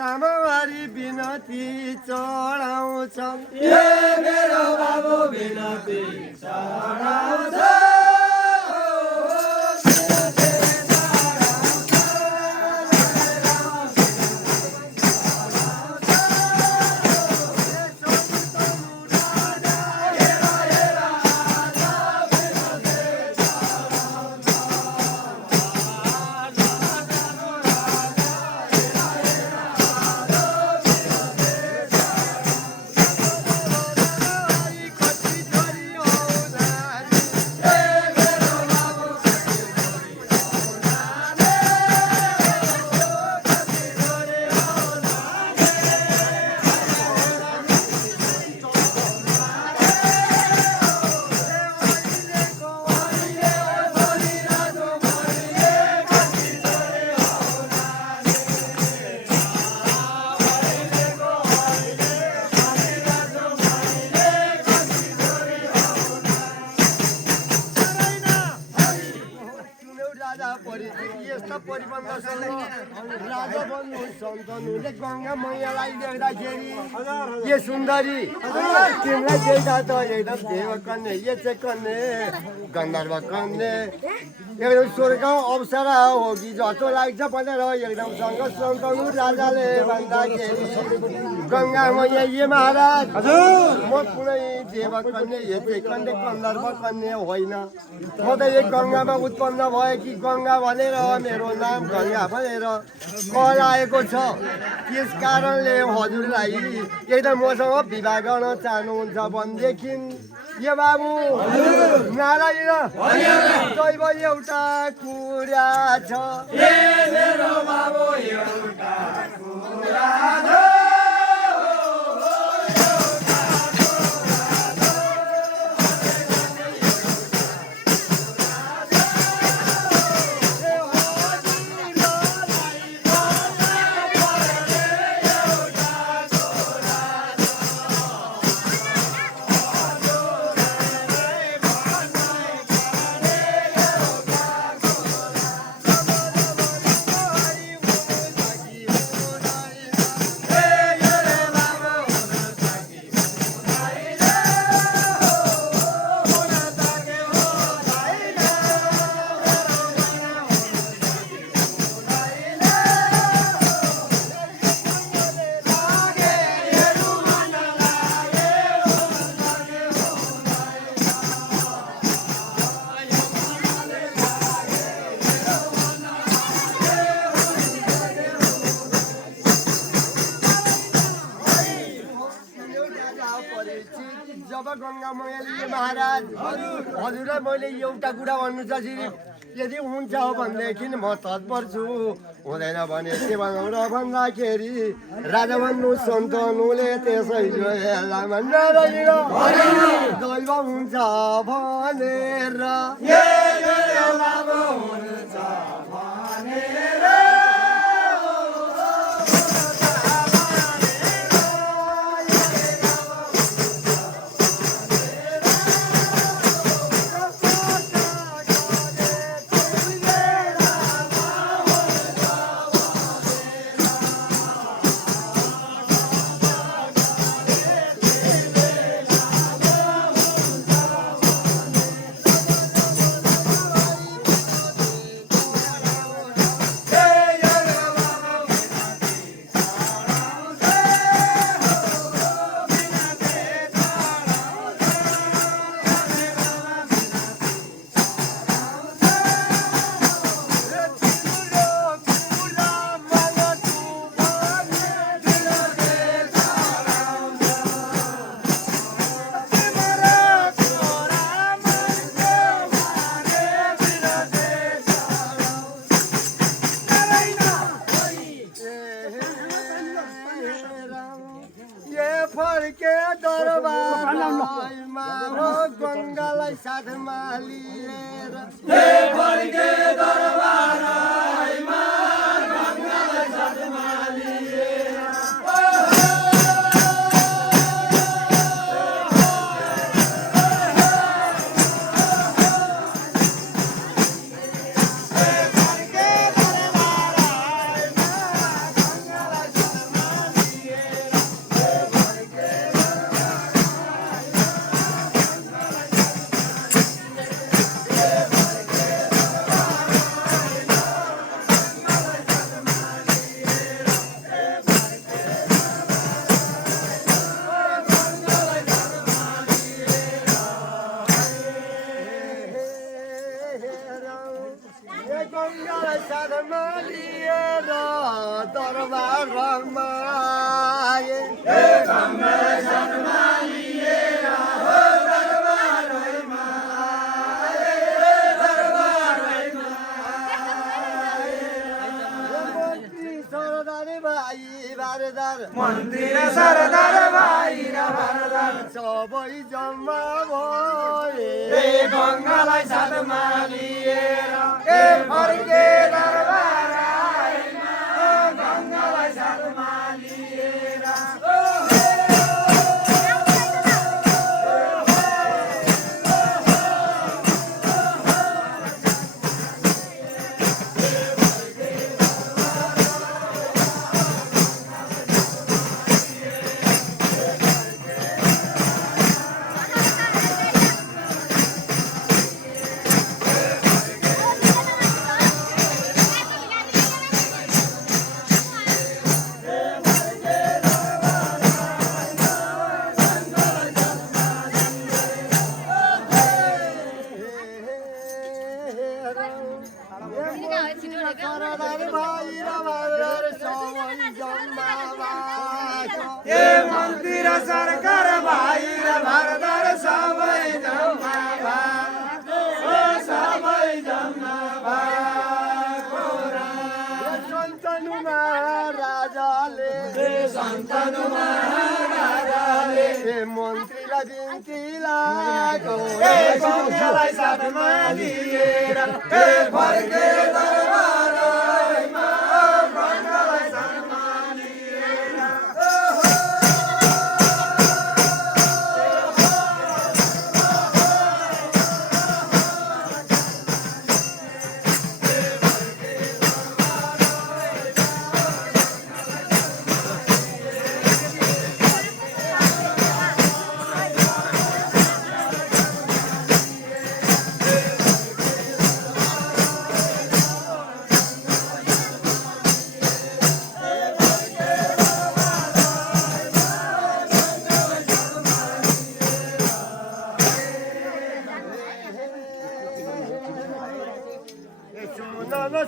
रामहरि बिनती चढाउँछ मेरो बाबु बिनती चढाउँछ यस्ता परिबन्धसँग राजा बन्नु सन्तनुले गङ्गा मैयालाई देख्दाखेरि ये सुन्दरी तिमीलाई देख्दा त एकदम देव कन्या ये चाहिँ कन्या गन्धर्व कन्या एकदम स्वर्ग अप्सरा हो कि जस्तो लाग्छ भनेर एकदमसँग सन्तनु राजाले भन्दाखेरि गङ्गा मैया ये महाराज म कुनै देव कन्या ये चाहिँ कन्या गन्धर्व कन्या होइन म त एक गङ्गामा उत्पन्न भयो कि गङ्गा भनेर मेरो नाम गङ्गा भनेर कहलाएको छ त्यस कारणले हजुरलाई एकदम मसँग विवाह गर्न चाहनुहुन्छ भनेदेखि यो बाबु नारायण दैव एउटा कुरा छ मेरो बाबु एउटा कुरा छ जब गङ्गा मैयाले महाराज हजुरलाई मैले एउटा कुरा भन्नु छ सिर्फ यदि हुन्छ भनेदेखि म तत्पर छु हुँदैन भने के भनौँ र भन्दाखेरि राजा भन्नु सन्तनुले त्यसै दैव हुन्छ भनेर फर्के दरबारमा हो गङ्गालाई साथमा लिएर फर्के दरबारमा गङ्गालाई साथमा लिएर जमाए हे गङ्गालाई साथमा लिएर हो दरबारैमा आए, दरबारैमा मन्त्री सरदार भाइ बारदार मन्त्री र सरदार भाइ र भारदार सबै जम्मा भए हे गङ्गालाई साथमा लिएर ए फर्के दरबार आएमा, गङ्गालाई साथमा लिएर सरदार भाइ र बारदार सबै जम्मा भएको हे मन्त्री र सरकार भाइ र भारदार सबै जम्मा भएको, सबै जम्मा भएको सन्तनुमा राजाले सन्तनु महाराजाले हे मन्त्रीलाई बिन्ती लाग्यो हे गङ्गालाई साथमा लिएर हे फर्के दरबारैमा, गङ्गालाई साथमा लिएर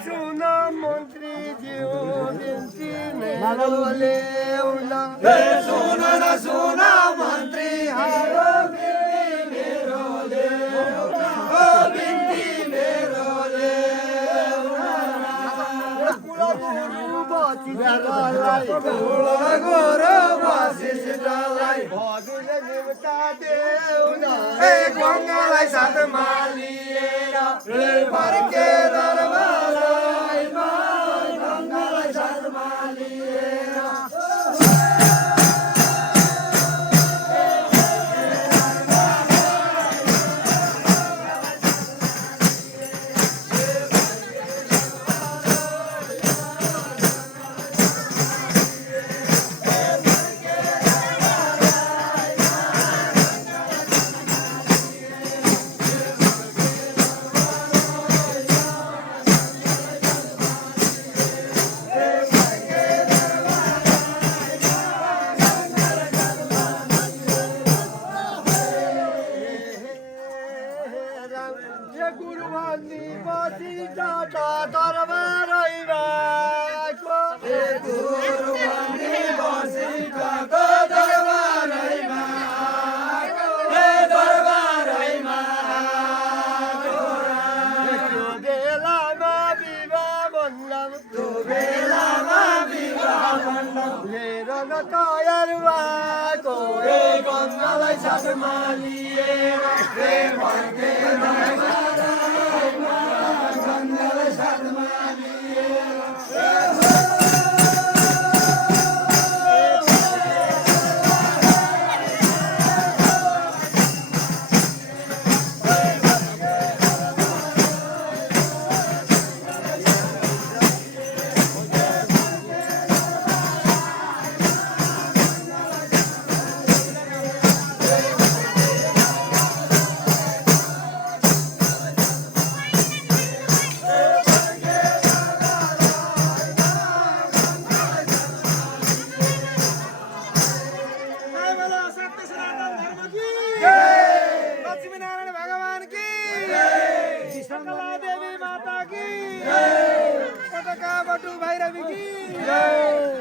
सुन मन्त्रीज्यू बिन्ती मेरो ल्याउन हे सुन न सुन मन्त्रीहरू बिन्ती मेरो ल्याउन, ओ बिन्ती मेरो ल्याउन कुलगुरु बचिरालाई गोरो वशिष्ठलाई हजुरले निम्ता देउन हे गङ्गालाई साथमा लिएर हे फर्के दरबारैमा, गङ्गालाई साथमा लिएर गुरु भन्ने बसी जाटा दरबारैमा हे गुरु भन्ने वशिष्ठको दरबारैमा, हे दरबारैमा त्यो बेलामा विवाह बन्धन त्यो बेलामा विवाह मण्डप लिएर न तयार भएको हे गङ्गालाई साथमा लिएर हे फर्के दरबारैमा, गङ्गालाई साथमा लिएर भैरवी की